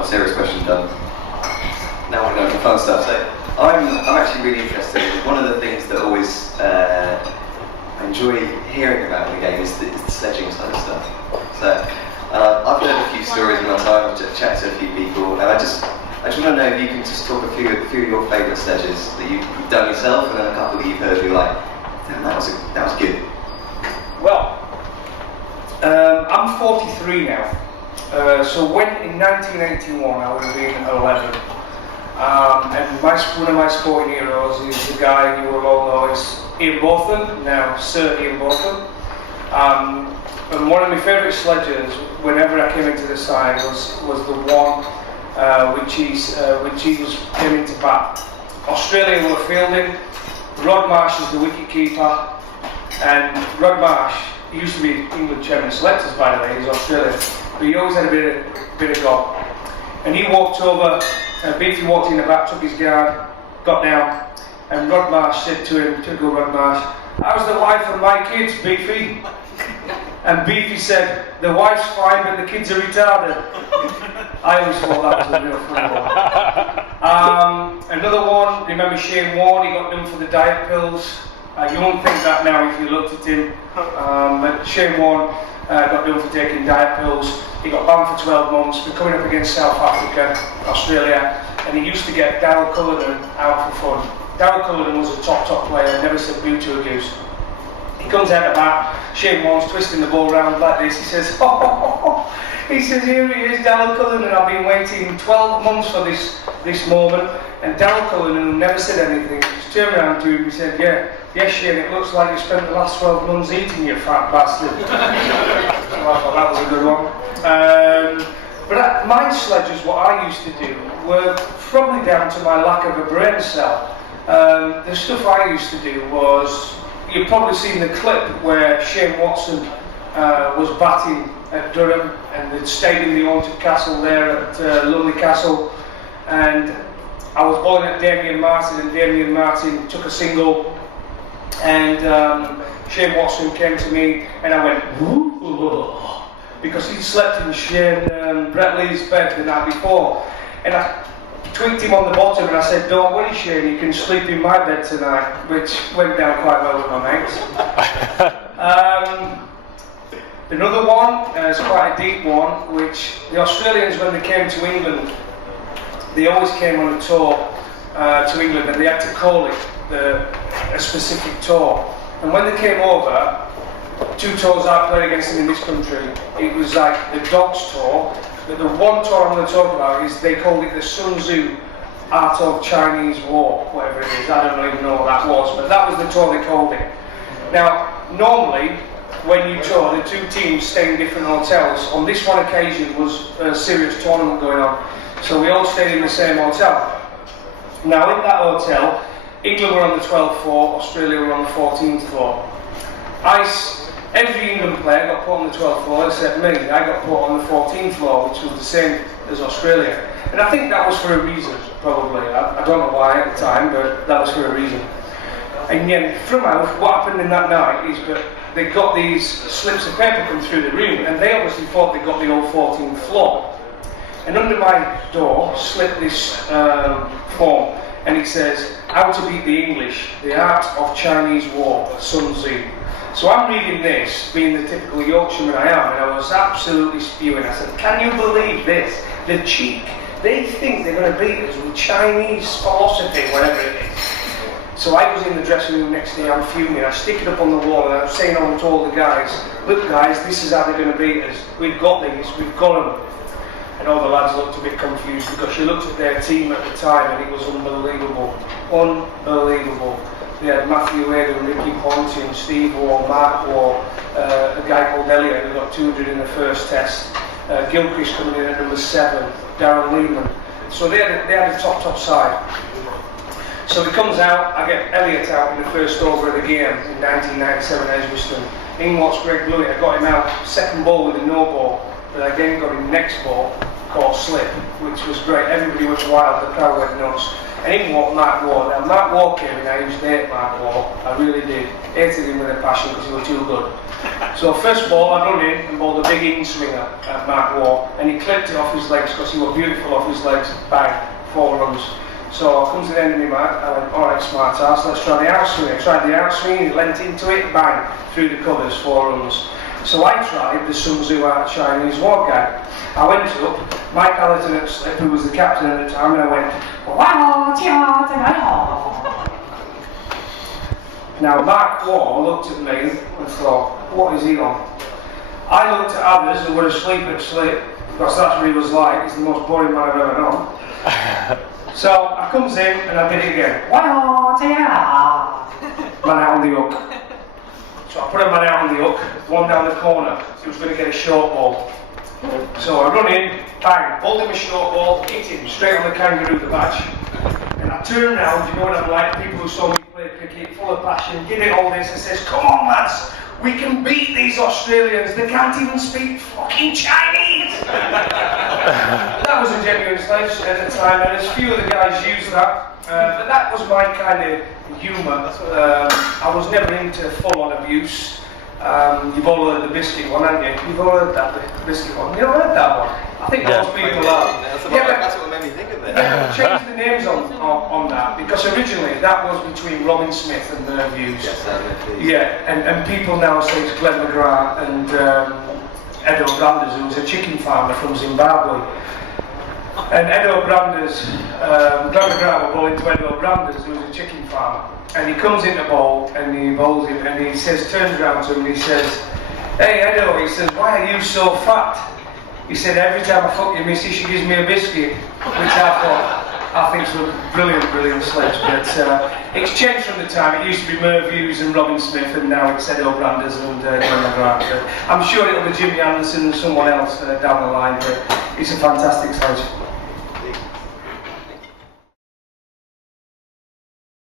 my serious question done. Now we're going to fun stuff. So I'm actually really interested. One of the things that always I enjoy hearing about in the game is the sledging side of stuff. So I've heard a few stories in my time. I've chatted to a few people, and I just want to know if you can just talk a few of your favourite sledges that you've done yourself, and then a couple that you've heard you're like, damn, that was good. Well, I'm 43 now. So when in 1981 I would have been 11. And one of my sporting heroes is the guy you will all know is Ian Botham, now Sir Ian Botham. And one of my favourite sledges, whenever I came into the side, was the one which he came into bat. Australia were fielding. Rod Marsh is the wicket keeper, and Rod Marsh used to be England chairman of selectors, by the way. He's Australian, but he always had a bit of go. And he walked over. Beefy walked in the back, took his guard, got down, and Rod Marsh said to him, typical Rod Marsh, "How's the wife and my kids, Beefy?" And Beefy said, "The wife's fine, but the kids are retarded." I always thought that was a real funny one. Another one, remember Shane Warne, he got done for the diet pills. You won't think that now if you looked at him. But Shane Warne got done for taking diet pills. He got banned for 12 months. We're coming up against South Africa, Australia, and he used to get Darryl Cullinan out for fun. Darryl Cullinan was a top player, never said boo to a goose. He comes out of the bat, Shane Warne's twisting the ball around like this. He says, "Oh," he says, "Here he is, Darryl Cullinan. I've been waiting 12 months for this moment." And Darryl Cullinan never said anything. He just turned around to him and said, "Yes, Shane, it looks like you spent the last 12 months eating, you fat bastard." So I thought that was a good one. But my sledges, what I used to do, were probably down to my lack of a brain cell. The stuff I used to do was, you've probably seen the clip where Shane Watson was batting at Durham, and they'd stayed in the haunted castle there at Lumley Castle, and I was bowling at Damien Martin, and Damien Martin took a single, and Shane Watson came to me, and I went, "Ooh," because he'd slept in Shane Brett Lee's bed the night before, and I tweaked him on the bottom, and I said, "Don't worry, Shane, you can sleep in my bed tonight," which went down quite well with my mates. Another one is quite a deep one, which the Australians, when they came to England, they always came on a tour to England, and they had to call it a specific tour. And when they came over, 2 tours I played against them in this country, it was like the Dogs tour, but the one tour I'm going to talk about is they called it the Sun Tzu Art of Chinese War, whatever it is. I don't even know what that was, but that was the tour they called it. Now, normally, when you tour, the 2 teams stay in different hotels. On this one occasion was a serious tournament going on, so we all stayed in the same hotel. Now, in that hotel, England were on the 12th floor, Australia were on the 14th floor. Every England player got put on the 12th floor except me. I got put on the 14th floor, which was the same as Australia. And I think that was for a reason, probably. I don't know why at the time, but that was for a reason. And then, from out, what happened in that night is that they got these slips of paper come through the room, and they obviously thought they got the old 14th floor. And under my door slipped this form, and it says, "How to beat the English, the art of Chinese war, Sun Tzu." So I'm reading this, being the typical Yorkshireman I am, and I was absolutely spewing. I said, "Can you believe this? The cheek. They think they're going to beat us with Chinese philosophy, whatever it is." So I was in the dressing room next day, I'm fuming. I stick it up on the wall, and I'm saying on to all the guys, "Look guys, this is how they're going to beat us. We've got these, we've got them." And all the lads looked a bit confused, because you looked at their team at the time, and it was unbelievable. Unbelievable. They had Matthew Wade and Ricky Ponting, Steve Waugh, Mark Waugh, a guy called Elliott who got 200 in the first test, Gilchrist coming in at number 7, Darren Lehman. So they had a top side. So he comes out, I get Elliott out in the first over of the game in 1997 Edgbaston. Ingwat's Greg Blewett, I got him out second ball with a no ball, but I again got him next ball called Slip, which was great. Everybody was wild, the crowd went nuts. And in walked Mark Waugh. Now Mark Waugh came in, I used to hate Mark Waugh, I really did. Hated him with a passion because he was too good. So first of all, I run in and bowled a big in swinger at Mark Waugh, and he clipped it off his legs because he was beautiful off his legs, bang, 4 runs. So I come to the end of my mat, I went, alright smart ass, let's try the outswing. I tried the outswing, he leant into it, bang, through the covers, 4 runs. So I tried the Sun Tzu Art Chinese war guy. I went up, Mike Allerton at Slip, who was the captain at the time, and I went, wow, tia, tia. Now Mark Waugh looked at me and thought, what is he on? I looked at others who were asleep at Slip, because that's what he was like, he's the most boring man I've ever known. So I comes in and I did it again. Wow, tia. Man out on the hook. So I put a man out on the hook, one down the corner, he was going to get a short ball. So I run in, bang, bowled him a short ball, hit him straight on the kangaroo, the badge. And I turn around, you know what I'm like, people who saw me play cricket, full of passion, did it all this and says, come on lads, we can beat these Australians, they can't even speak fucking Chinese! That was a genuine sledge at the time, and a few of the guys used that. But that was my kind of humour. I was never into full-on abuse. You've all heard the biscuit one, haven't you? You've all heard that, the biscuit one. You all heard that one? I think most people have. That's what made me think of it. Yeah, changed the names on that, because originally that was between Robin Smith and Merv Hughes. Yeah, and people now say it's Glenn McGrath and Edo Brandes, who was a chicken farmer from Zimbabwe. And Edo Brandes, Glenn McGrath was bowling to Edo Brandes, who was a chicken farmer. And he comes in the bowl and he bowls him and he says, turns around to him and he says, hey Edo, he says, why are you so fat? He said, every time I fuck your missus, she gives me a biscuit, which I think is a brilliant sledge. But it's changed from the time. It used to be Merv Hughes and Robin Smith, and now it's Edo Brandes and Glenn McGrath. I'm sure it'll be Jimmy Anderson and someone else down the line, but it's a fantastic sledge.